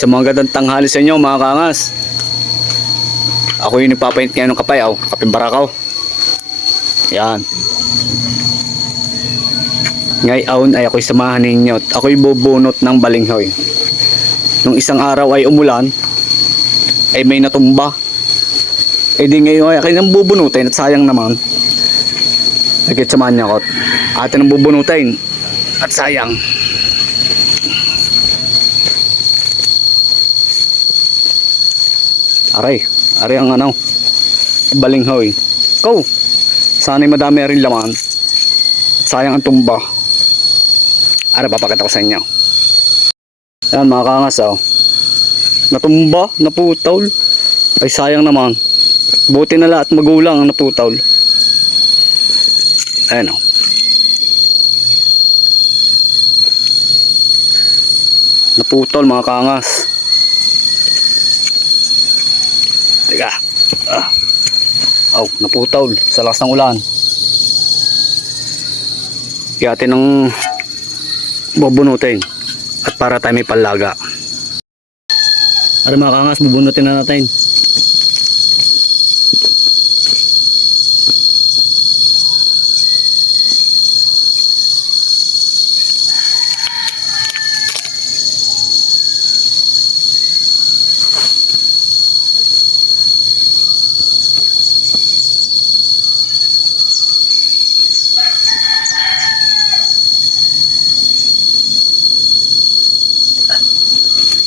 Isang magandang tanghali sa inyo mga kaangas. Ako yung nagpapaint ngayon ng kapay, kaping barakaw. Yan. Ngayon ay ako'y samahan ninyo at ako'y bubunot ng balinghoy. Nung isang araw ay umulan, ay may natumba. Eh di ngayon ay akin ang bubunutin at sayang naman. Nagkit samahan niya ako. Atin ang bubunutin at sayang. Aray ang balinghoy. Sana'y madami rin laman. At sayang ang tumba. Papakita ko sa inyo. Ayan mga kaangas, natumba, naputol. Ay sayang naman. Buti na lahat magulang ang naputol. Ayan naputol mga kaangas. Teka. Naputol sa lakas ng ulan. Kaya atin ang bubunutin at para tayo may palaga. Mga kaangas, bubunutin na natin.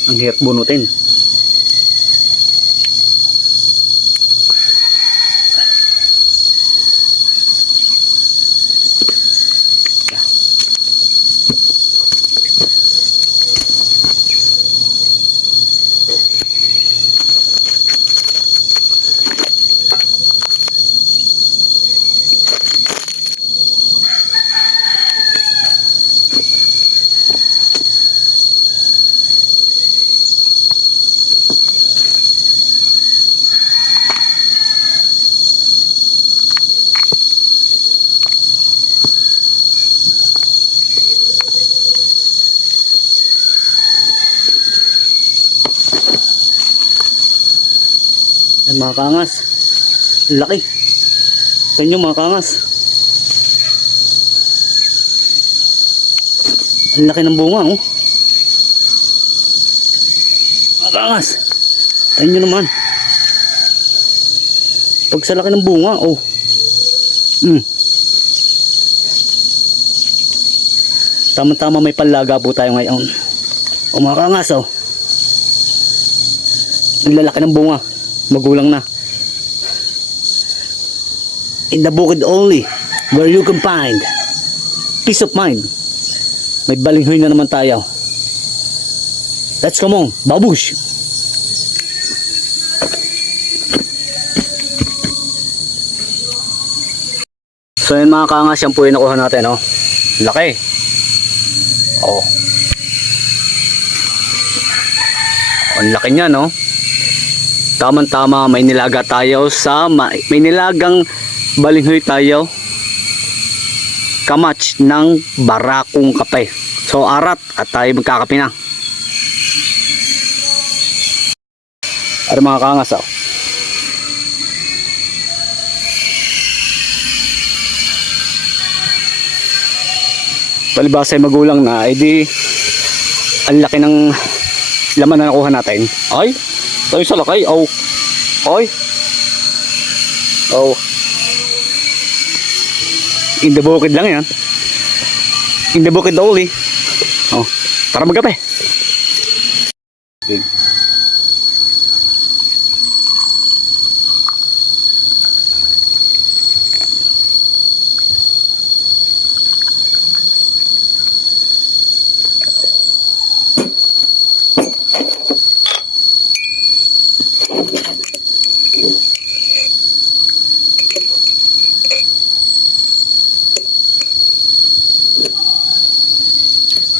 Ang hirap bunutin. Yan mga kaangas, laki. Ito nyo mga kaangas, ang laki ng bunga mga kaangas. Ito nyo naman, pag sa laki ng bunga tama-tama may palaga po tayo ngayon. Mga kaangas, ang lalaki ng bunga. Magulang na. In the bukid only, where you can find peace of mind. May balinghoy na naman tayo. Let's come on, babush. So yun mga kaangas, yan po yung nakuha natin, laki. Ang laki niya, Tama-tama, may nilaga tayo may nilagang balinghoy tayo. Kamats ng barakong kape. So arat at tayo magkakape na. Mga kaangas, palibasa ay magulang na, edi ang laki ng laman na nakuha natin. Tayo sa lakay. In the bukid lang yan. In the bukid only. Tara magkape.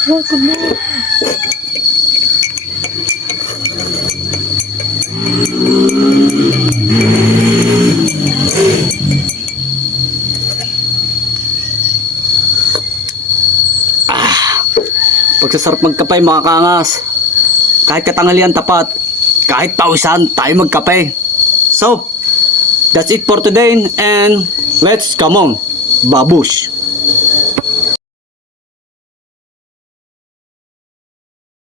Welcome back. Pagsasarap magkapay mga kaangas. kahit katanghalian tapat, kahit pawisan, tayo magkape. So, that's it for today and let's come on, babush!